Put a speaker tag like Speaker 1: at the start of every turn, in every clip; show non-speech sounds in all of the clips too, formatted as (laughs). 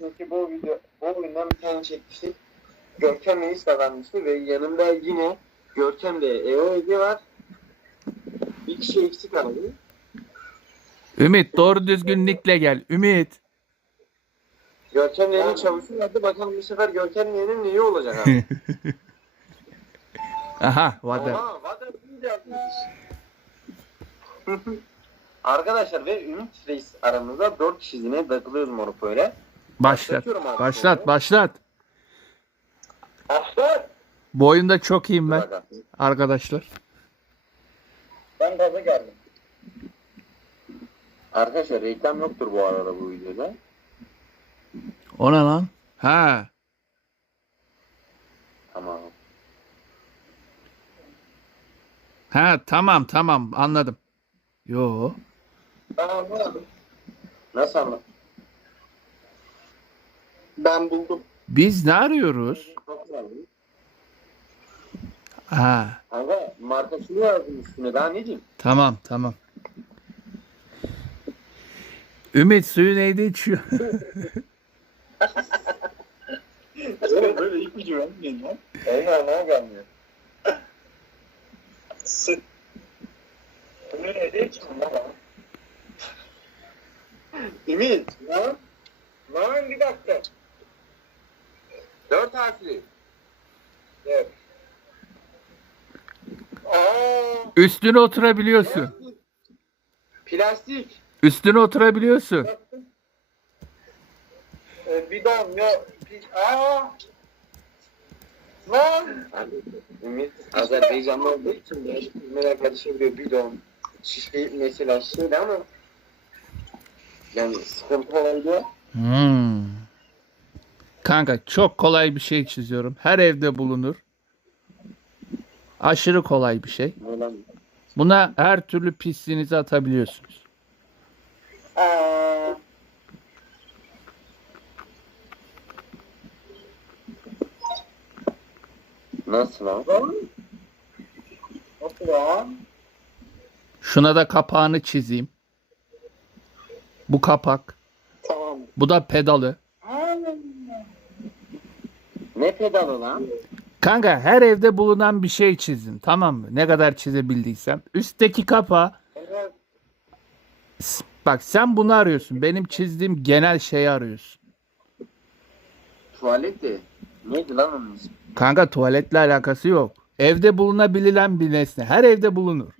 Speaker 1: Çünkü bu video, bu oyundan bir tane çekmiştik. Görkem Reis kazanmıştı ve yanımda yine Görkem de EO Ege var. Bir kişi eksik abi.
Speaker 2: Ümit doğru düzgün nickle gel. Ümit.
Speaker 1: Görkem Yeğen'in çavuşu vardı. Bakalım bu sefer Görkem Yeğen'in neyi olacak abi? (laughs)
Speaker 2: Aha vadı.
Speaker 1: Oha, Vader iyi de yapmış. (laughs) Arkadaşlar ve Ümit Reis aramızda 4 kişi yine takılıyoruz Monopoly'e.
Speaker 2: Başlat. Başlat başlat.
Speaker 1: Başlar.
Speaker 2: Bu oyunda çok iyiyim ben arkadaşlar.
Speaker 1: Ben gaza geldim. Arkadaşlar reklam yoktur bu arada bu videoda.
Speaker 2: O ne lan? Ha.
Speaker 1: Tamam.
Speaker 2: Ha tamam tamam anladım. Yo.
Speaker 1: Ben anlamadım. Nasıl anladın? Ben buldum.
Speaker 2: Biz ne arıyoruz? Ha
Speaker 1: Kanka markasını yazdım üstüne daha ne diyeyim?
Speaker 2: tamam tamam. Ümit suyu neydi içiyor? (laughs)
Speaker 1: Oğlum böyle ipucu vermeyin lan. Eyvah ne gelmiyor. Sık. Bunu ne diyeceğim lan? Ümit. Lan. Lan bir dakika. Dört harfli. Evet. Aa,
Speaker 2: Üstüne oturabiliyorsun.
Speaker 1: plastik.
Speaker 2: Üstüne oturabiliyorsun.
Speaker 1: Ee, bidon ya. Aa. Lan. Ümit Azerbaycanlı olduğu için birazcık kelimeler karışabiliyor. Bidon, şişe mesela şeydi ama yani sıkıntı oldu.
Speaker 2: Hmm. Kanka çok kolay bir şey çiziyorum. Her evde bulunur. Aşırı kolay bir şey. Buna her türlü pisliğinizi atabiliyorsunuz.
Speaker 1: Nasıl? Nasıl?
Speaker 2: Şuna da kapağını çizeyim. Bu kapak.
Speaker 1: Tamam.
Speaker 2: Bu da pedalı.
Speaker 1: Ne pedalı lan?
Speaker 2: Kanka her evde bulunan bir şey çizdim. Tamam mı? Ne kadar çizebildiysem. Üstteki kapağı.
Speaker 1: Evet.
Speaker 2: s- Bak sen bunu arıyorsun. Benim çizdiğim genel şeyi arıyorsun.
Speaker 1: Tuvalet de. Neydi lan onun ismi?
Speaker 2: Kanka tuvaletle alakası yok. Evde bulunabilen bir nesne. Her evde bulunur.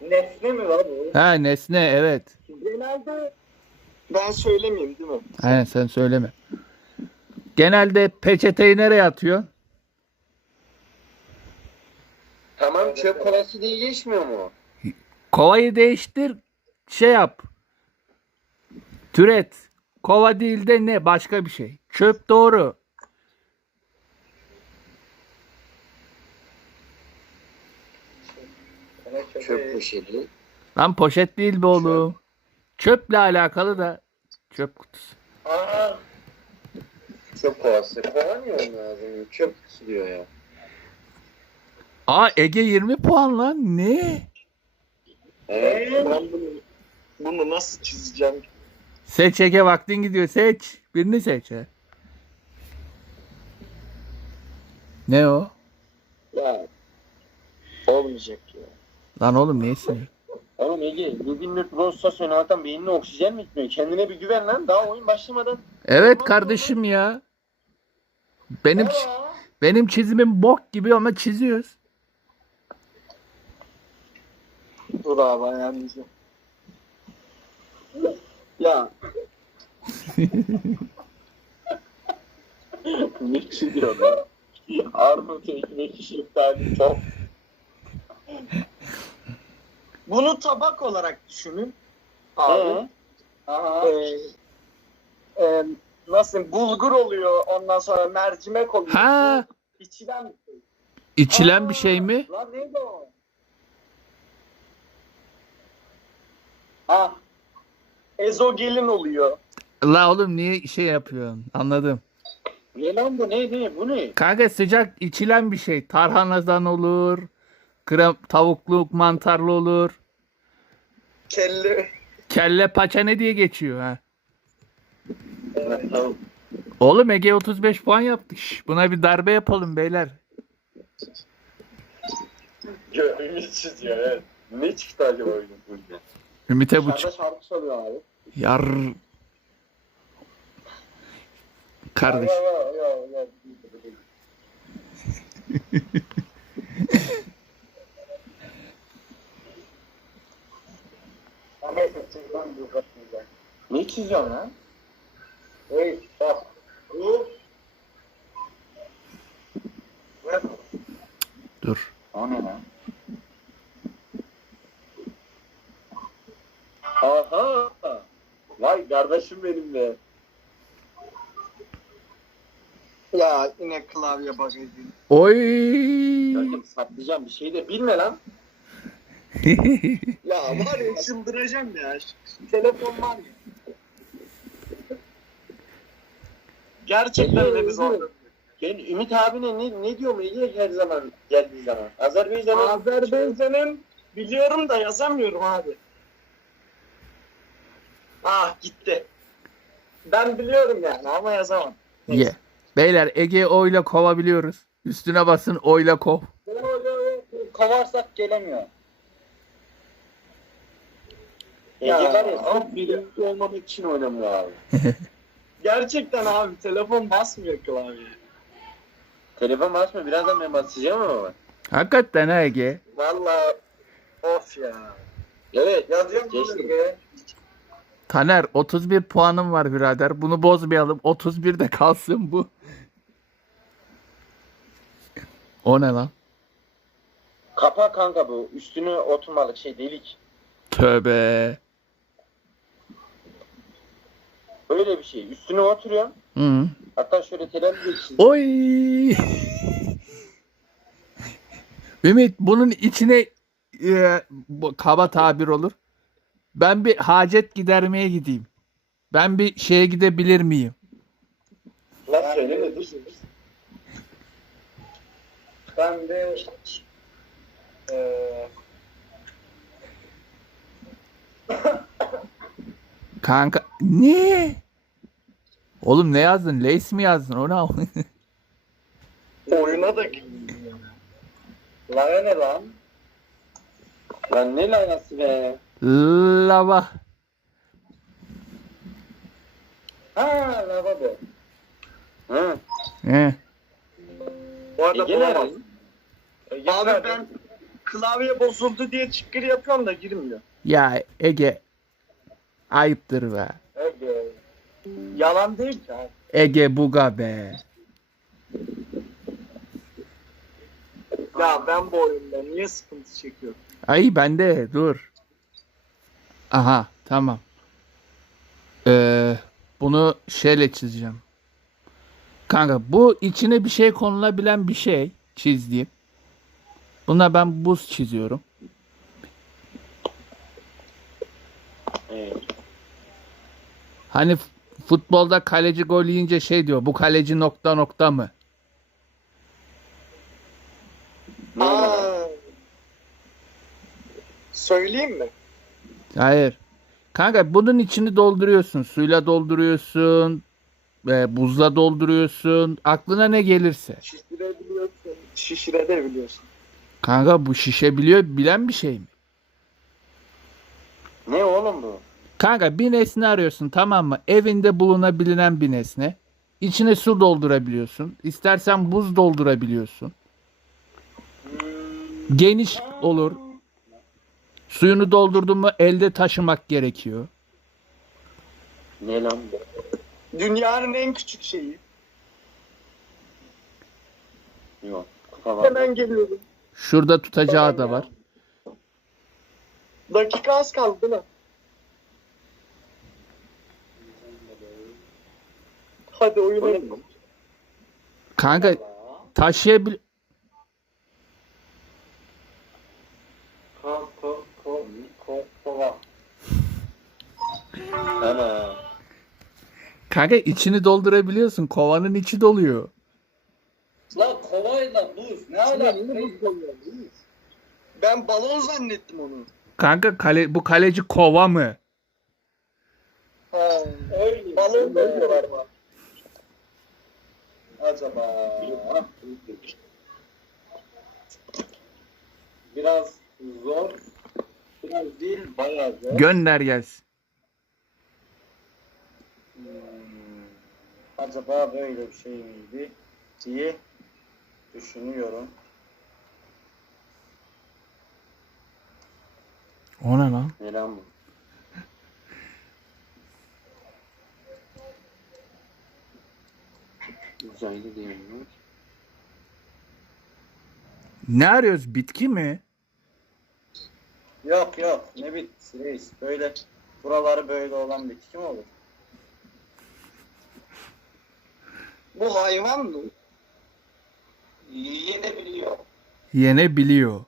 Speaker 1: Nesne mi lan bu?
Speaker 2: Ha nesne evet.
Speaker 1: Genelde ben söylemeyeyim değil mi?
Speaker 2: Aynen sen söyleme. Genelde peçeteyi nereye atıyor?
Speaker 1: Tamam çöp kovası diye geçmiyor mu?
Speaker 2: Kovayı değiştir. Şey yap. Türet. Kova değil de ne? Başka bir şey. Çöp doğru.
Speaker 1: Çöp poşeti.
Speaker 2: Lan poşet değil be oğlum. Çöple alakalı da çöp kutusu.
Speaker 1: Aa. Çöp kovası. Kova niye onun lazım? Çöp diyor ya.
Speaker 2: Aa Ege 20 puan lan. Ne?
Speaker 1: Evet.
Speaker 3: Ben bunu, bunu nasıl çizeceğim?
Speaker 2: Seç Ege vaktin gidiyor. Seç. Birini seç. he. Ne o?
Speaker 3: Ya olmayacak ya.
Speaker 2: Lan oğlum sinir?
Speaker 1: Oğlum Ege 7 minut Rostas oynarken beynine oksijen mi gitmiyor? Kendine bir güven lan. Daha oyun başlamadan.
Speaker 2: Evet kardeşim ya. Benim
Speaker 1: Aa.
Speaker 2: benim çizimim bok gibi ama çiziyoruz.
Speaker 3: Dur abi ayarlayacağım. Ya (laughs)
Speaker 1: ne çiziyor lan? Armut ekmek şeftali top.
Speaker 3: bunu tabak olarak düşünün. Abi.
Speaker 1: Ee? Aha.
Speaker 3: Ee, e, nasıl bulgur oluyor ondan sonra mercimek oluyor.
Speaker 2: Ha,
Speaker 3: İçilen bir şey.
Speaker 2: içilen bir şey mi?
Speaker 3: Lan neydi o? Ah. Ezogelin oluyor.
Speaker 2: La oğlum niye şey yapıyorsun? Anladım.
Speaker 1: Ne lan bu ne ne bu ne?
Speaker 2: Kanka sıcak içilen bir şey. Tarhanadan olur. Krem, tavuklu, mantarlı olur.
Speaker 3: Kelle.
Speaker 2: Kelle paça ne diye geçiyor ha? Oğlum Ege 35 puan yaptık. Şş, buna bir darbe yapalım beyler.
Speaker 3: Ümit çiziyor evet. Ne çıktı acaba oyunun burada?
Speaker 2: Ümit'e bu
Speaker 3: Dışarıda şarkı söylüyor abi.
Speaker 2: Yar. Kardeş.
Speaker 3: Ya, ya, ya, ya. Ne çiziyorsun lan? Hey, bak. Bu.
Speaker 2: Dur.
Speaker 3: O ne lan? Aha! Vay kardeşim benim be. Ya yine klavye bug.
Speaker 2: Oy.
Speaker 3: Görkem saplayacağım bir şey de bilme lan. (laughs) Ya var ya çıldıracağım ya. Şu Telefon var ya. Gerçekten de biz orada.
Speaker 1: Ben Ümit abine ne, ne diyor mu Ege her zaman geldiği zaman? Azerbaycan'a
Speaker 3: Azerbaycan'ın biliyorum da yazamıyorum abi. Ah gitti. Ben biliyorum yani ama yazamam.
Speaker 2: Ye. Beyler Ege oyla kovabiliyoruz. Üstüne basın oyla kov.
Speaker 3: Kovarsak gelemiyor.
Speaker 1: Ege
Speaker 3: Ya,
Speaker 1: var ya olmamak için oynamıyor abi. (laughs)
Speaker 3: Gerçekten abi telefon basmıyor klavyeye.
Speaker 1: Telefon basma birazdan ben basacağım ama.
Speaker 2: Hakikaten ha Ege.
Speaker 3: Vallahi of ya.
Speaker 1: Evet
Speaker 3: Yazıyorum bunu.
Speaker 2: Taner 31 puanım var birader. Bunu bozmayalım. 31 de kalsın bu. O ne lan?
Speaker 1: Kapa kanka bu. Üstünü oturmalık şey delik.
Speaker 2: Tövbe.
Speaker 1: Öyle bir şey. Üstüne oturuyorum.
Speaker 2: Hı.
Speaker 1: Hatta şöyle televizyon için.
Speaker 2: Oy. (laughs) Ümit bunun içine e, bu kaba tabir olur. Ben bir hacet gidermeye gideyim. Ben bir şeye gidebilir miyim?
Speaker 1: Lan söyleme dur.
Speaker 3: Ben de eee
Speaker 2: Kanka ne? Oğlum ne yazdın? Lace mi yazdın? O ne?
Speaker 3: oyuna da girdim. Lan ne lan?
Speaker 1: Lan ne lanası be.
Speaker 2: Lava.
Speaker 3: Ha lavabo.
Speaker 1: Hı.
Speaker 2: He.
Speaker 3: Bu arada
Speaker 1: Ege nerede?
Speaker 3: bulamaz. Abi ben klavye bozuldu diye çıkır yapıyorum da girmiyor.
Speaker 2: Ya Ege ayıptır be.
Speaker 3: Ege. Yalan değil ki abi.
Speaker 2: Ege buga be.
Speaker 3: Ya ben bu oyunda niye sıkıntı çekiyorum?
Speaker 2: Ay bende dur. Aha tamam. Ee, bunu şeyle çizeceğim. Kanka bu içine bir şey konulabilen bir şey çizdiğim. Buna ben buz çiziyorum. Hani futbolda kaleci gol yiyince şey diyor. Bu kaleci nokta nokta mı?
Speaker 3: Aa. Söyleyeyim mi?
Speaker 2: Hayır. Kanka bunun içini dolduruyorsun. Suyla dolduruyorsun. e, buzla dolduruyorsun. Aklına ne gelirse.
Speaker 3: Şişirebiliyorsun. Şişirebiliyorsun.
Speaker 2: Kanka bu şişebiliyor bilen bir şey mi?
Speaker 1: Ne oğlum bu?
Speaker 2: Kanka bir nesne arıyorsun tamam mı? Evinde bulunabilen bir nesne. İçine su doldurabiliyorsun. İstersen buz doldurabiliyorsun. Geniş olur. Suyunu doldurdun mu elde taşımak gerekiyor.
Speaker 1: Ne lan bu?
Speaker 3: Dünyanın en küçük şeyi.
Speaker 1: Yok. Var.
Speaker 3: Hemen geliyorum.
Speaker 2: Şurada tutacağı da var.
Speaker 3: Dakika az kaldı değil mi? Hadi oyuna.
Speaker 2: Kanka taşıyabil...
Speaker 1: Ko ko ko ko kova. Ana.
Speaker 2: Kanka içini doldurabiliyorsun. Kovanın içi doluyor.
Speaker 4: La kovayla buz ne alaka?
Speaker 3: Ben balon zannettim onu.
Speaker 2: Kanka kale, bu kaleci kova mı?
Speaker 3: Ha,
Speaker 4: Öyle.
Speaker 3: balon dönüyorlar mı?
Speaker 4: Acaba. Biraz zor. Biraz değil bayağı zor.
Speaker 2: Gönder gelsin.
Speaker 4: Hmm, Acaba böyle bir şey miydi diye düşünüyorum.
Speaker 2: O ne lan?
Speaker 1: Ne lan bu? Uzaylı diyelim.
Speaker 2: Ne arıyoruz? Bitki mi?
Speaker 4: Yok yok ne bitkisi reis. Böyle buraları böyle olan bitki mi olur?
Speaker 3: Bu hayvan mı? Yenebiliyor.
Speaker 2: Yenebiliyor.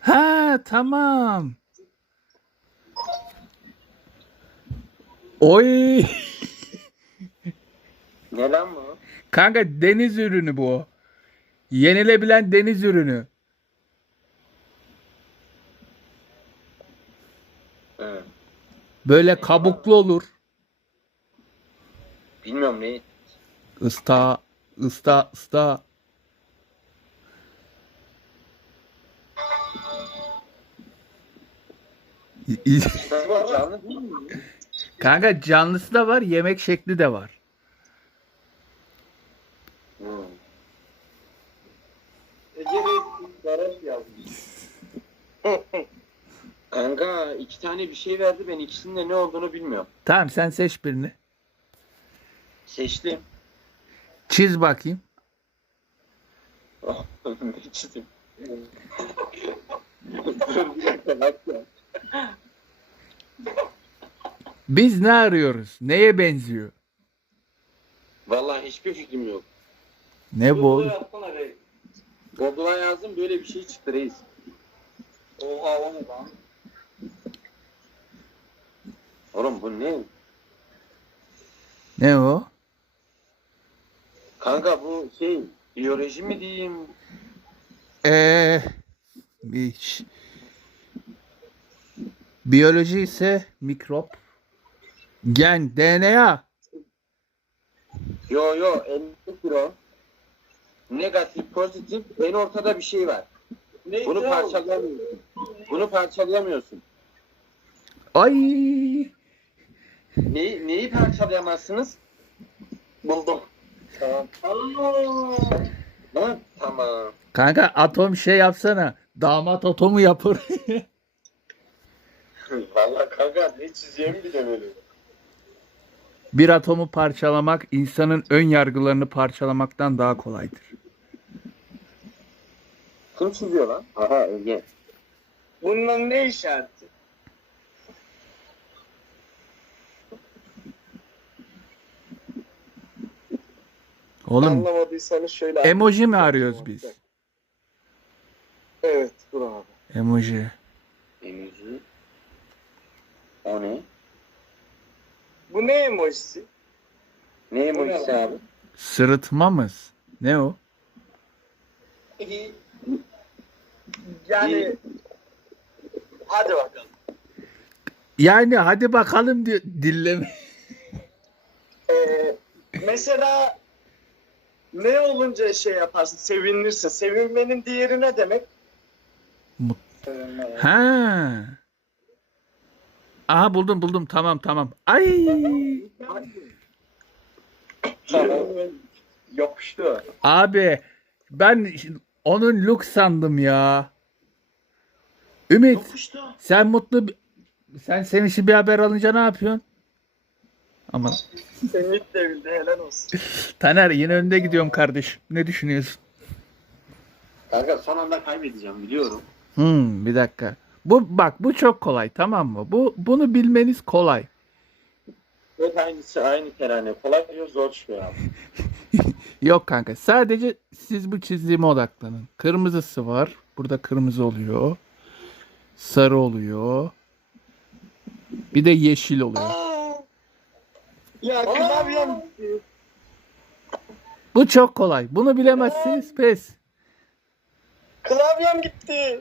Speaker 2: Ha tamam. Oy.
Speaker 1: Ne lan bu?
Speaker 2: Kanka deniz ürünü bu. Yenilebilen deniz ürünü. Böyle kabuklu olur.
Speaker 1: Bilmiyorum ne.
Speaker 2: Ista, ısta, ısta. İ- i- (laughs)
Speaker 1: Bu canlı değil mi?
Speaker 2: Kanka canlısı da var, yemek şekli de var.
Speaker 1: Hı.
Speaker 3: Ege Reis garaj yazmış. (laughs)
Speaker 1: Kanka iki tane bir şey verdi ben ikisinin de ne olduğunu bilmiyorum.
Speaker 2: Tamam sen seç birini.
Speaker 1: Seçtim.
Speaker 2: Çiz bakayım. (laughs)
Speaker 1: ne çizim? Dur bir dakika bak ya.
Speaker 2: Biz ne arıyoruz? Neye benziyor?
Speaker 1: Vallahi hiçbir fikrim yok.
Speaker 2: Ne bu?
Speaker 4: Google'a
Speaker 1: yazdım böyle bir şey çıktı reis.
Speaker 4: Oha o ne lan?
Speaker 1: Oğlum bu ne?
Speaker 2: Ne o?
Speaker 1: Kanka bu şey biyoloji mi diyeyim?
Speaker 2: Ee, bir biyoloji ise mikrop, gen, DNA.
Speaker 1: Yo yo 50 kilo. Negatif, pozitif, en ortada bir şey var.
Speaker 4: Neydi
Speaker 1: Bunu parçalayamıyorsun. Bunu parçalayamıyorsun.
Speaker 2: Ay,
Speaker 1: Neyi, neyi parçalayamazsınız?
Speaker 3: Buldum.
Speaker 1: Tamam.
Speaker 4: Aa,
Speaker 1: Tamam. Tamam.
Speaker 2: kanka atom şey yapsana. Damat atomu yapır. (laughs)
Speaker 1: Valla kanka ne çizeceğimi bilemedim.
Speaker 2: bir atomu parçalamak insanın ön yargılarını parçalamaktan daha kolaydır.
Speaker 1: Kim çiziyor lan? Aha Ege.
Speaker 3: Bunun ne işareti?
Speaker 2: Oğlum
Speaker 3: Anlamadıysanız şöyle...
Speaker 2: emoji mi arıyoruz biz?
Speaker 3: Evet, dur abi.
Speaker 2: Emoji.
Speaker 1: Emoji. O ne?
Speaker 3: Bu ne emojisi?
Speaker 1: Ne emojisi abi?
Speaker 2: Sırıtma mı? Ne o? (laughs)
Speaker 3: Yani... Hadi bakalım.
Speaker 2: Yani hadi bakalım diyor dilleme.
Speaker 3: Ee, mesela ne olunca şey yaparsın, sevinirsin. Sevinmenin diğeri ne demek?
Speaker 4: sevinme.
Speaker 2: Ha. Aha buldum buldum tamam tamam. Ay.
Speaker 3: Tamam. Yapıştı.
Speaker 2: Abi ben onun look sandım ya. Ümit
Speaker 1: Yapıştı.
Speaker 2: sen mutlu sen sevinçli bir haber alınca ne yapıyorsun? Aman
Speaker 3: Ümit de bildi, helal olsun. (laughs)
Speaker 2: Taner yine önde gidiyorum kardeşim. Ne düşünüyorsun?
Speaker 1: Kanka son anda kaybedeceğim biliyorum.
Speaker 2: Hmm, bir dakika. Bu bak bu çok kolay tamam mı? Bu bunu bilmeniz kolay.
Speaker 1: Hep aynısı aynı terane. Kolay diyor zor çıkıyor abi. (laughs)
Speaker 2: Yok kanka. Sadece siz bu çizdiğime odaklanın. Kırmızısı var. Burada kırmızı oluyor. Sarı oluyor. Bir de yeşil oluyor.
Speaker 3: Ya klavyem.
Speaker 2: Bu çok kolay. Bunu bilemezsiniz pes.
Speaker 3: Klavyem gitti.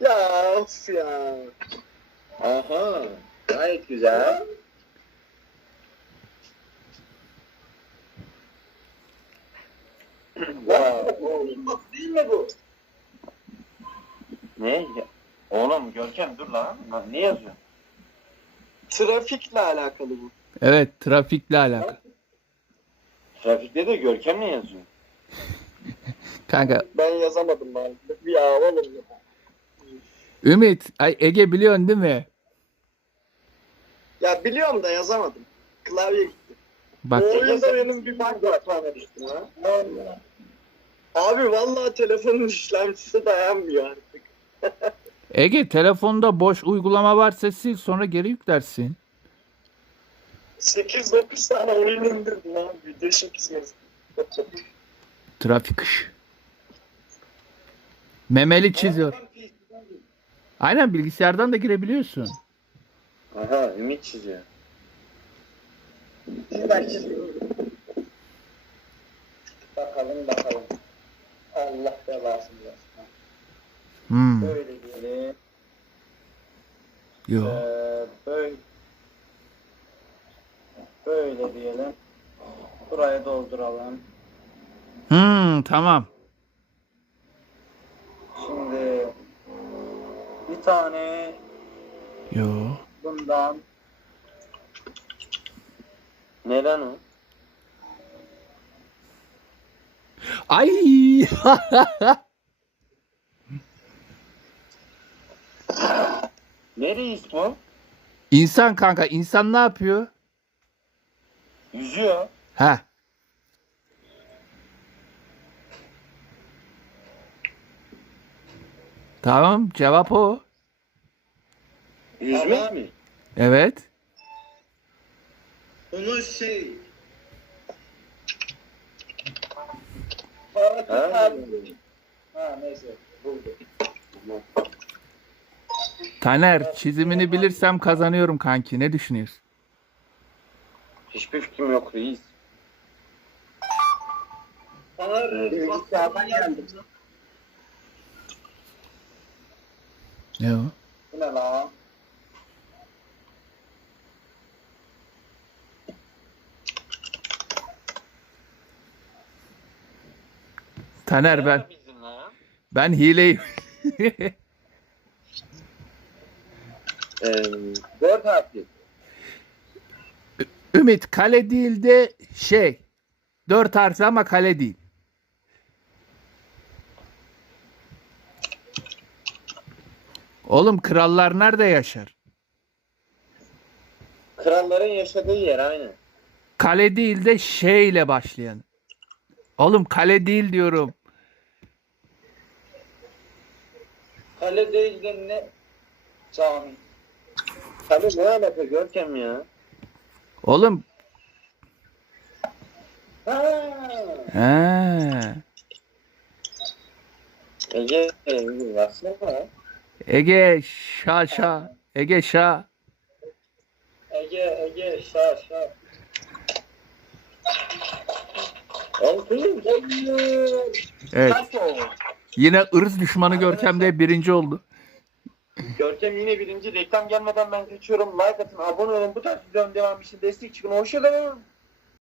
Speaker 3: Ya of ya.
Speaker 1: Aha. Gayet güzel.
Speaker 3: Bak değil mi bu?
Speaker 1: Ne? Oğlum Görkem dur lan. Ne yazıyor?
Speaker 3: Trafikle alakalı bu.
Speaker 2: Evet trafikle alakalı.
Speaker 1: Trafikte de Görkem ne yazıyor? (laughs)
Speaker 2: Kanka
Speaker 3: Ben yazamadım ben. Ya oğlum.
Speaker 2: Ümit ay Ege biliyorsun değil mi?
Speaker 3: Ya biliyorum da yazamadım. Klavye gitti.
Speaker 2: Bak
Speaker 3: O oyunda benim bir bug var. Vallahi. Abi vallahi telefonun işlemcisi dayanmıyor artık. (laughs)
Speaker 2: Ege telefonda boş uygulama varsa sil sonra geri yüklersin.
Speaker 3: 8-9 tane oyun indirdim abi. Video çekeceğiz.
Speaker 2: Trafik iş. Memeli çiziyor. Aynen bilgisayardan da girebiliyorsun.
Speaker 1: Aha Ümit çiziyor.
Speaker 4: Bakalım bakalım. Allah belasını versin.
Speaker 2: Hmm.
Speaker 4: Böyle diyelim.
Speaker 2: Yo.
Speaker 4: Ee, böyle böyle diyelim. Buraya dolduralım.
Speaker 2: Hmm, tamam.
Speaker 4: Şimdi bir tane
Speaker 2: Yo.
Speaker 4: Bundan
Speaker 1: Neden o?
Speaker 2: Ay.
Speaker 1: Ne reis bu?
Speaker 2: İnsan kanka insan ne yapıyor?
Speaker 1: Yüzüyor.
Speaker 2: Ha. Tamam cevap o.
Speaker 1: Yüzmek
Speaker 4: Ama-
Speaker 1: mi?
Speaker 2: Evet.
Speaker 4: bunu şey
Speaker 1: Ha.
Speaker 4: ha neyse buldum.
Speaker 2: Taner çizimini bilirsem kazanıyorum kanki. Ne düşünüyorsun?
Speaker 1: Hiçbir fikrim yok reis.
Speaker 3: Bilgisayardan geldi.
Speaker 2: Ne o?
Speaker 4: Bu ne lan?
Speaker 2: Taner ben ben hileyim.
Speaker 1: Ee, dört harfli.
Speaker 2: Ümit kale değil de şey. Dört harfli ama kale değil. Oğlum krallar nerede yaşar?
Speaker 1: Kralların yaşadığı yer aynı.
Speaker 2: Kale değil de şeyle başlayan. Oğlum kale değil diyorum.
Speaker 4: Kale değil de ne? Cami.
Speaker 1: Tabii ne alaka Görkem ya?
Speaker 2: Oğlum
Speaker 1: Ha.
Speaker 2: he.
Speaker 1: Ege, Ege baksana.
Speaker 2: Ege şa şa. Ege şa.
Speaker 3: Ege, Ege, şa, şa.
Speaker 2: Evet. Yine ırz düşmanı Görkem'de birinci oldu.
Speaker 1: Görkem yine birinci. Reklam gelmeden ben geçiyorum. Like atın, abone olun. Bu tarz videonun devamı için destek çıkın. Hoşçakalın.